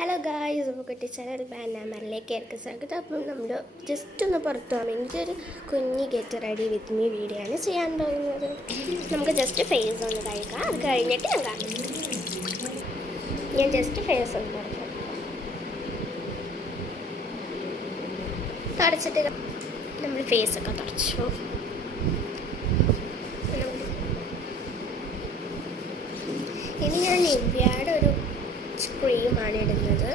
Hello guys, അപ്പോൾ കുട്ടി channel ബാനാമറിലേക്ക് ഏർക്ക് സ്വാഗതം. അപ്പം നമ്മൾ ജസ്റ്റ് ഒന്ന് പുറത്തു പോകാൻ വേണ്ടി ഒരു കുഞ്ഞി get ready with me video ആണ് ചെയ്യാൻ പോകുന്നത്. നമുക്ക് ജസ്റ്റ് ഫേസ് ഒന്ന് കഴിക്കാം, അത് കഴിഞ്ഞിട്ട് ഞാൻ കാണിക്കാം. ഞാൻ ജസ്റ്റ് ഫേസ് ഒന്ന് തുടക്കാം, തുടച്ചിട്ട് നമ്മൾ ഫേസൊക്കെ തുടച്ചു. ഇനി ഞാൻ നിവ്യയുടെ ഒരു ക്രീമാണ് ഇടുന്നത്.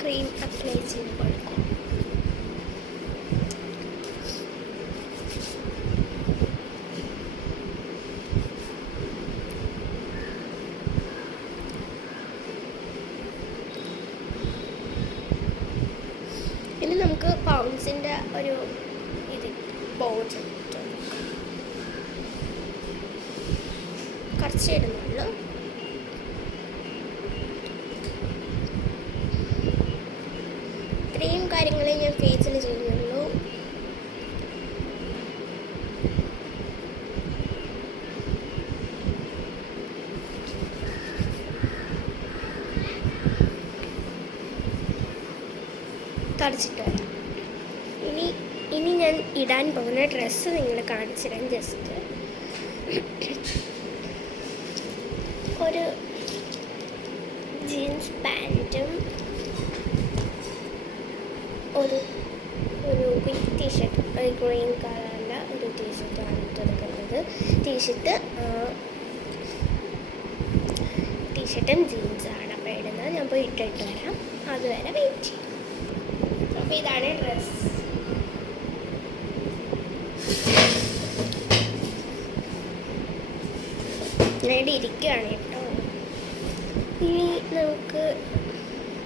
ക്രീം അപ്ലൈ ചെയ്ത് കൊടുക്കും. ഇനി നമുക്ക് പൗണ്ട്സിൻ്റെ ഒരു ഇത് ബോർഡ് കുറച്ച് ഇടുന്നുള്ളൂ. ഇത്രയും കാര്യങ്ങളെ ഞാൻ ഫേസിൽ ചെയ്യുന്നുള്ളൂ. തുടച്ചിട്ട് വരാം. ഇനി ഞാൻ ഇടാൻ പോകുന്ന ഡ്രസ്സ് നിങ്ങൾ കാണിച്ചിടാൻ. ജസ്റ്റ് ഒരു ജീൻസ് പാൻറ്റും ഒരു പിങ്ക് ടീഷർട്ട്, ഒരു ഗ്രീൻ കളറുള്ള ഒരു ടീഷർട്ടാണ് ഇട്ടെടുക്കുന്നത്. ടീഷർട്ടും ജീൻസാണ് അപ്പോൾ ഇടുന്നത്. ഞാൻ പോയി ഇട്ടിട്ട് വരാം, അതുവരെ വെയിറ്റ് ചെയ്യും. അപ്പോൾ ഇതാണ് ഡ്രസ്സ്. ഞാനിവിടെ ഇരിക്കുകയാണ് കേട്ടോ. ഇനി നമുക്ക്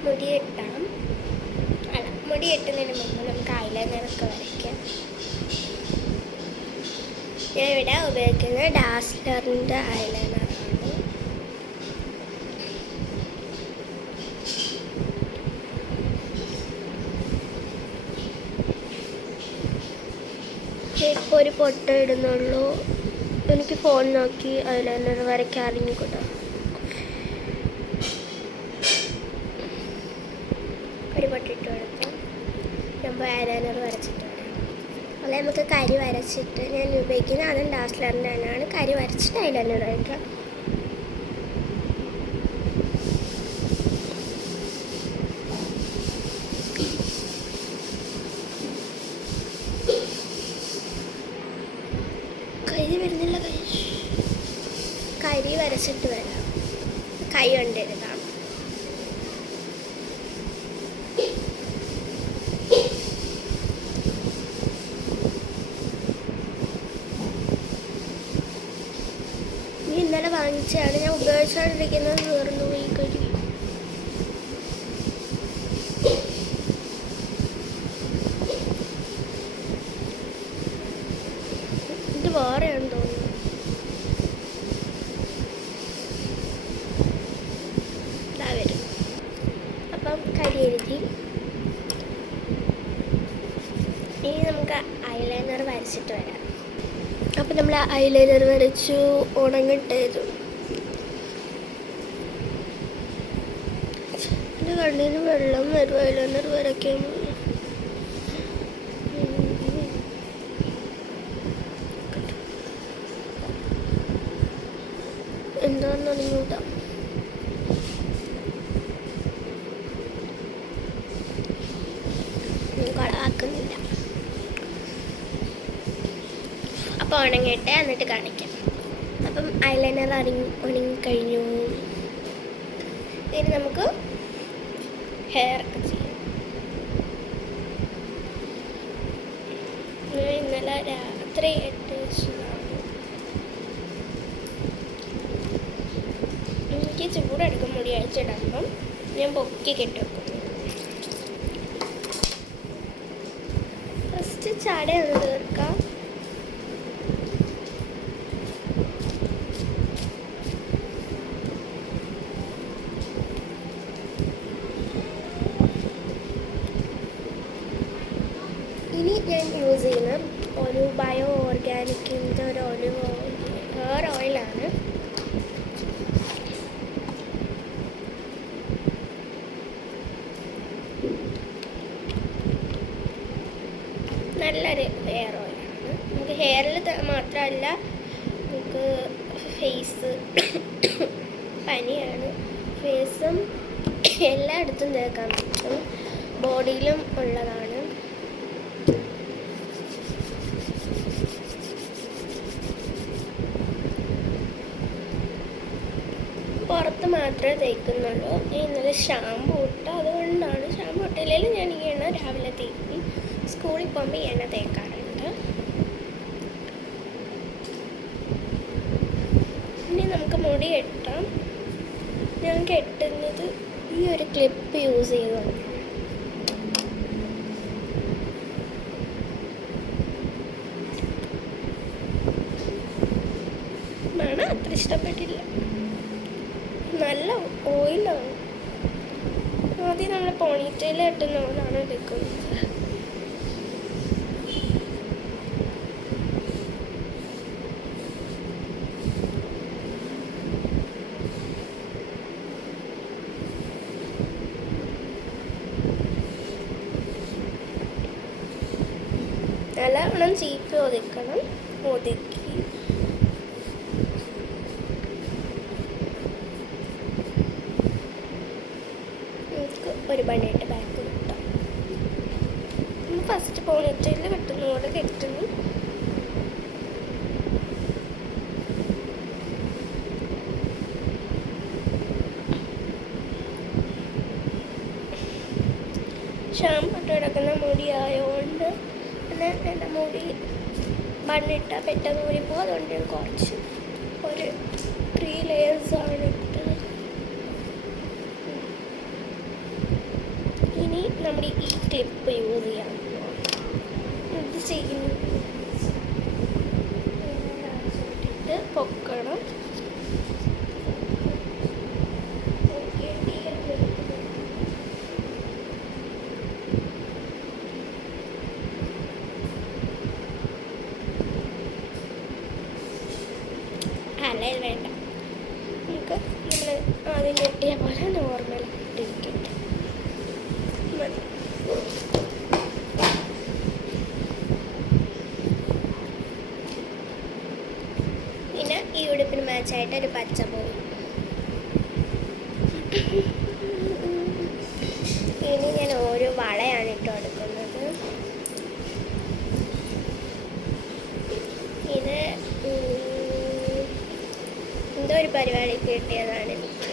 മുടി കെട്ടുന്നതിന് മുമ്പ് നമുക്ക് ഐലൈനറൊക്കെ വരയ്ക്കാം. ഞാനിവിടെ ഉപയോഗിക്കുന്നത് ഡാസ്ലറിൻ്റെ ഐലൈനറാണ്. ഇപ്പോൾ ഒരു പൊട്ട് ഇടുന്നുള്ളൂ. എനിക്ക് ഫോൺ നോക്കി ഐലൈനർ വരയ്ക്കാൻ അറിഞ്ഞുകൂടാ. ഒരു പൊട്ടിട്ട് കൊടുത്ത് ഞാൻ ഐലൈനർ വരച്ചിട്ട് വരാം. അല്ലെ നമുക്ക് കരി വരച്ചിട്ട് ഞാൻ ഉപയോഗിക്കുന്നത് അതും ഡാസ്ലറിൻ്റെ തന്നെയാണ്. കരി വരച്ചിട്ട് ഐലൈനർ വരയ്ക്കാം. കരി വരുന്നില്ല, കരി വരച്ചിട്ട് വരാം. കൈ കൊണ്ടെടുക്കാം. ഇന്നലെ വാങ്ങിച്ചാണ്, ഞാൻ ഉപയോഗിച്ചുകൊണ്ടിരിക്കുന്നത്. തീർന്നു പോയി കരി. ഇത് വേറെയാണെന്ന് തോന്നുന്നു. ഇതാ വരും. അപ്പം കരി എഴുതി. ഇനി നമുക്ക് ഐലൈനർ വരച്ചിട്ട് വരാം. അപ്പം നമ്മൾ ഐലൈനർ വരച്ചു, ഉണങ്ങിട്ടേതു. എൻ്റെ കണ്ണിന് വെള്ളം വരും ഐലൈനർ വരയ്ക്കുമ്പോൾ. എന്താണെന്ന് അറിഞ്ഞൂടാ. കളാക്കുന്നില്ല. അപ്പോൾ ഉണങ്ങിയിട്ട് എന്നിട്ട് കാണിക്കാം. അപ്പം ഐലൈനർ ഉണങ്ങിക്കഴിഞ്ഞു. ഇനി നമുക്ക് ഹെയർ ഒക്കെ ചെയ്യാം. ഇന്നലെ രാത്രി 8 എനിക്ക് ചൂടെടുക്കും മുടി അഴിച്ചിടുമ്പം ഞാൻ പൊക്കി കെട്ടിവെക്കും. ചാടയൊന്ന് തീർക്കാം. ഇനി ഞാൻ യൂസ് ചെയ്യുന്ന ഒരു ബയോ ഓർഗാനിക്കിൻ്റെ ഒരു ഹെയർ ഓയിലാണ്. നല്ലൊരു ഹെയർ ഓയിലാണ്. നമുക്ക് ഹെയറിൽ മാത്രമല്ല, നമുക്ക് ഫേസ് പനിയാണ്, ഫേസും എല്ലായിടത്തും തേക്കാൻ പറ്റും, ബോഡിയിലും ഉള്ളതാണ്. പുറത്ത് മാത്രമേ തേക്കുന്നുള്ളൂ. ഇന്നലെ ഷാമ്പു ഇട്ട, അതുകൊണ്ടാണ്. ഷാമ്പു ഇട്ടില്ലെങ്കിലും ഞാൻ ഈ എണ്ണ രാവിലെ തേക്കും. സ്കൂളിൽ പോകുമ്പോൾ ഈ എണ്ണ തേക്കാറുണ്ട്. ഇനി നമുക്ക് മുടി കെട്ടാം. ഞാൻ കെട്ടുന്നത് ഈ ഒരു ക്ലിപ്പ് യൂസ് ചെയ്തുകൊണ്ട്. മണം അത്ര ഇഷ്ടപ്പെട്ടില്ല, നല്ല ഓയിലാണ്. ആദ്യം നമ്മൾ പോണിറ്റെയിൽ കെട്ടുന്ന പോലാണ് എടുക്കുന്നത്. നല്ലവണ്ണം ചീപ്പി ഒതുക്കണം. ഒതുക്കി ഒരു ബണ്ണിട്ട് ബാക്ക് കിട്ടാം. ഫസ്റ്റ് പോണിറ്റെയിൽ കെട്ടുന്ന പോലെ കെട്ടുന്നു. ഷാമ്പു ഇട്ട് കിടക്കുന്ന മുടി ആയതുകൊണ്ട് പിന്നെ എൻ്റെ മുടി ബണ്ണിട്ടാൽ പെട്ടെന്ന് ഊരിപ്പോൾ. അതുകൊണ്ട് ഞാൻ കുറച്ച് ഒരു 3 ലെയേഴ്സാണ് ഇട്ടത്. ഇനി നമ്മൾ ഈ ക്ലിപ്പ് യൂസ് ചെയ്യാം. ഇത് ചെയ്യുന്നത് പൊക്കണം. അല്ല, വേണ്ട, നമുക്ക് നമ്മൾ ആദ്യം കെട്ടിയ പോലെ നോർമൽ ഇട്ടിരിക്കട്ടെ മതി. പിന്നെ ഈ ഉടുപ്പിന് മാച്ചായിട്ട് ഒരു പച്ച പോയി. ഇനി ഞാൻ ഓരോ വളയാണ് ഇട്ട് കൊടുക്കുന്നത്. ഇത് എന്തോ ഒരു പരിപാടിക്ക് കിട്ടിയതാണ് എനിക്ക്.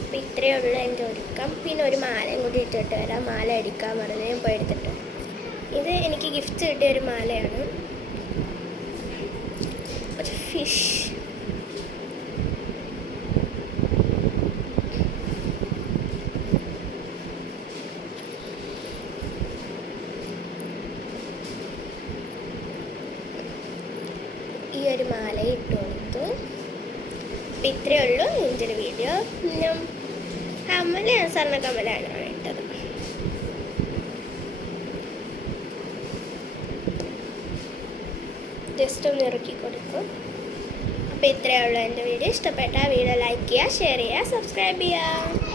അപ്പം ഇത്രയേ ഉള്ളൂ എൻ്റെ ഒരുക്കം. പിന്നെ ഒരു മാലയും കൂടി ഇട്ടിട്ട് വരാം. മാല അടിക്കാൻ പറഞ്ഞ് ഞാൻ പോയി എടുത്തിട്ട്. ഇത് എനിക്ക് ഗിഫ്റ്റ് കിട്ടിയ ഒരു മാലയാണ്, ഒരു ഫിഷ്. ഈ ഒരു മാല ഇട്ട് കൊടുത്തു. അപ്പം ഇത്രയേ ഉള്ളൂ എൻ്റെ ഒരു വീഡിയോ. കമ്മല സ്വർണ്ണ കമ്മലാണ് ഇട്ടത്. ജസ്റ്റ് ഒന്ന് ഇറക്കി കൊടുക്കും. അപ്പോൾ ഇത്രയേ ഉള്ളൂ എൻ്റെ വീഡിയോ. ഇഷ്ടപ്പെട്ട വീഡിയോ ലൈക്ക് ചെയ്യുക, ഷെയർ ചെയ്യുക, സബ്സ്ക്രൈബ് ചെയ്യുക.